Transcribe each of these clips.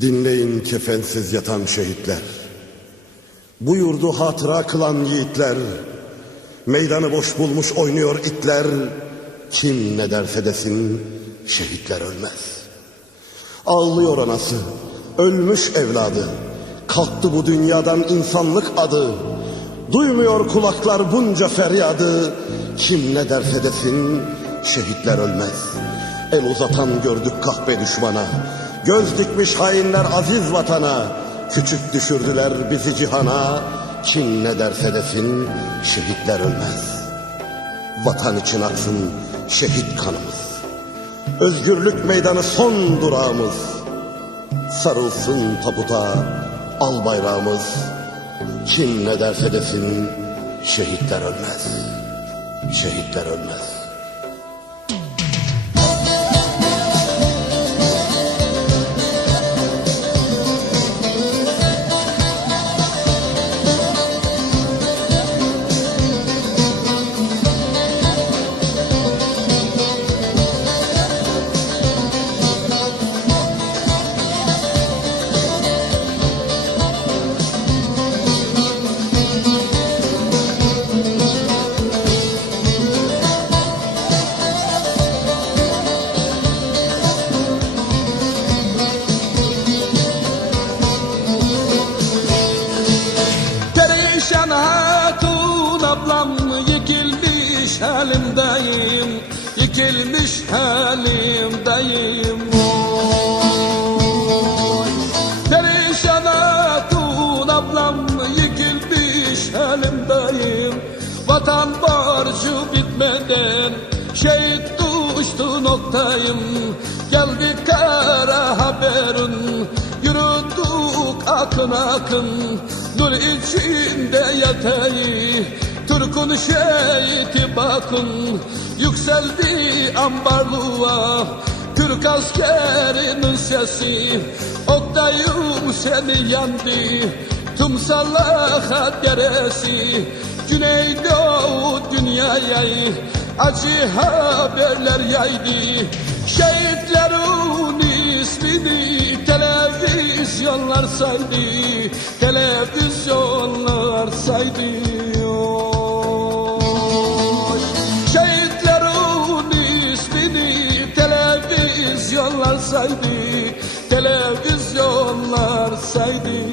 Dinleyin kefensiz yatan şehitler. Bu yurdu hatıra kılan yiğitler. Meydanı boş bulmuş oynuyor itler. Kim ne derse desin şehitler ölmez. Ağlıyor anası, ölmüş evladı. Kalktı bu dünyadan insanlık adı. Duymuyor kulaklar bunca feryadı. Kim ne derse desin şehitler ölmez. El uzatan gördük kahpe düşmana. Göz dikmiş hainler aziz vatana. Küçük düşürdüler bizi cihana. Kim ne derse desin şehitler ölmez. Vatan için aksın şehit kanımız. Özgürlük meydanı son durağımız. Sarılsın tabuta al bayrağımız. Kim ne derse desin şehitler ölmez. Şehitler ölmez. Halimdeyim oy. Perişan hatun ablam yıkılmış halimdeyim. Vatan borcu bitmeden şehit düştü noktayım. Geldi kara haberin Yürüdük akın akın. Nur içinde yatayı Türk'ün şehiti bakın. Yükseldi ambarlığa Türk askerinin sesi. Oktayım seni yandı. Tüm salahat deresi. Güneydoğu dünyaya Acı haberler yaydı. Şehitlerin ismini televizyonlar saydı. Televizyonlar saydı saydı Televizyonlar saydı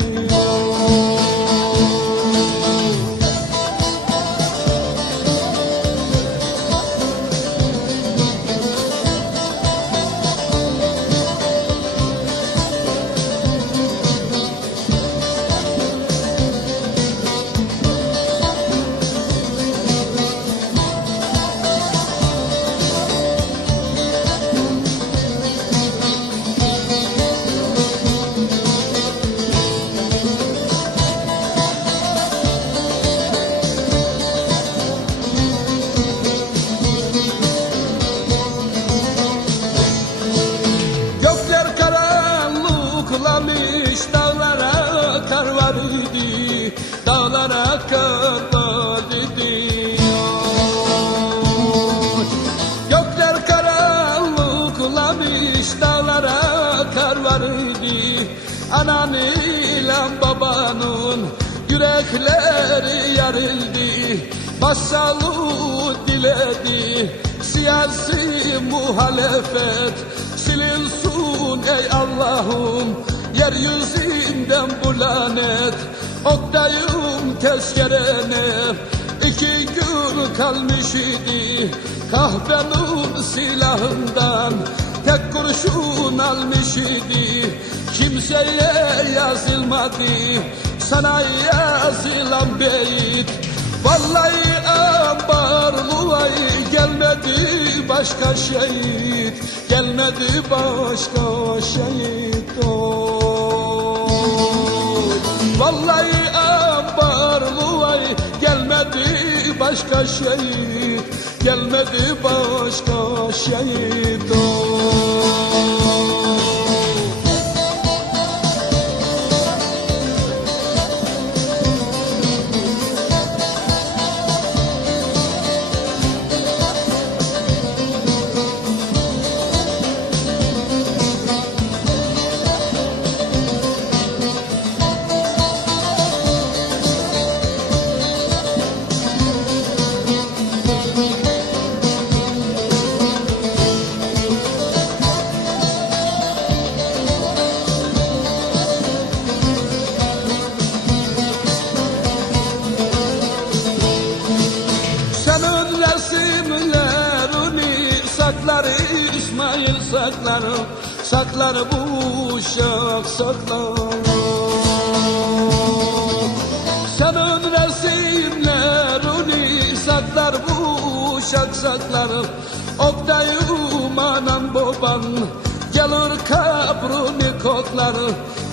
kar var idi Dağlara kar var idi karanlıklamış dağlara kar var idi. Anan ile babanın yürekleri yarıldı. Başsağlığı diledi siyasi muhalefet. Silinsun ey Allah'ım yeryüzünden bu lanet Oktayım tezkerene iki gün kalmış idi Kahvenin silahından. Tek kurşun almış idi Kimseye yazılmadı. Sana yazılan beyit Vallahi ambarlığa gelmedi başka şehit Gelmedi başka şehit. Oy. Vallahi ambarlığa gelmedi başka şehit Gelmedi başka şehit oy. Saklar Saklar bu uşak saklar Senin resimlerini saklar bu uşak saklar Oktayım anam baban Gelir kabrini koklar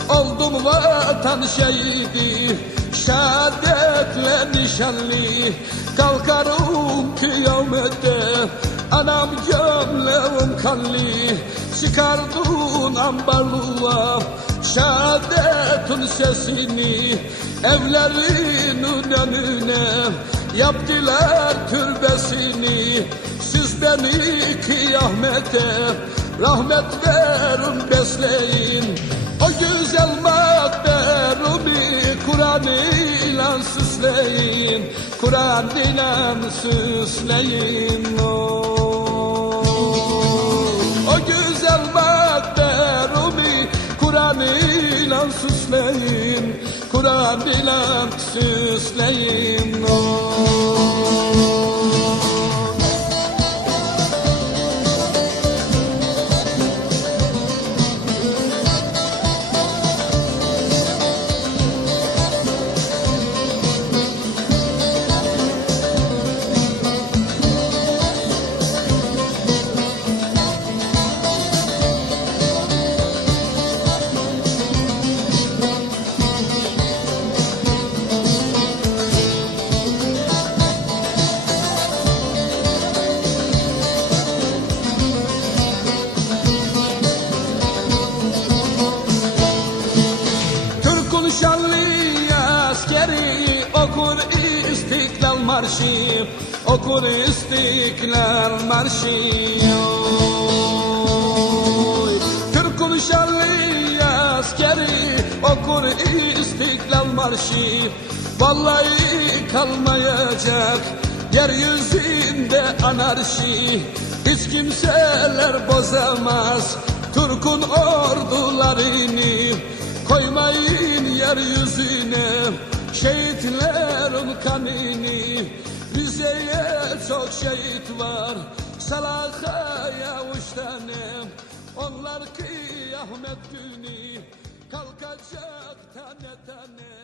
Oldum vatan şehidi Şehadetle nişanlı Kalkarım kıyamette Anam gömleğim kanlı Çıkardın ambarlığa Şehadetin sesini Evlerinin önüne Yaptılar türbesini. Siz beni kıyamete Rahmet verin besleyin. O güzel makberumi Kur'an ile süsleyin. Kur'an ile süsleyin. oh. Kur'an ile süsleyin Kur'an ile süsleyin oh. Marşı okur istiklal marşı oy. Türk'ün şanlı askeri okur istiklal marşı. Vallahi kalmayacak yeryüzünde anarşi. Hiç kimseler bozamaz Türk'ün ordularını. Koymayın yeryüzüne şehitlerin kanını çok şehit var. Salah'a tane Onlar kıyamet günü kalkacak tane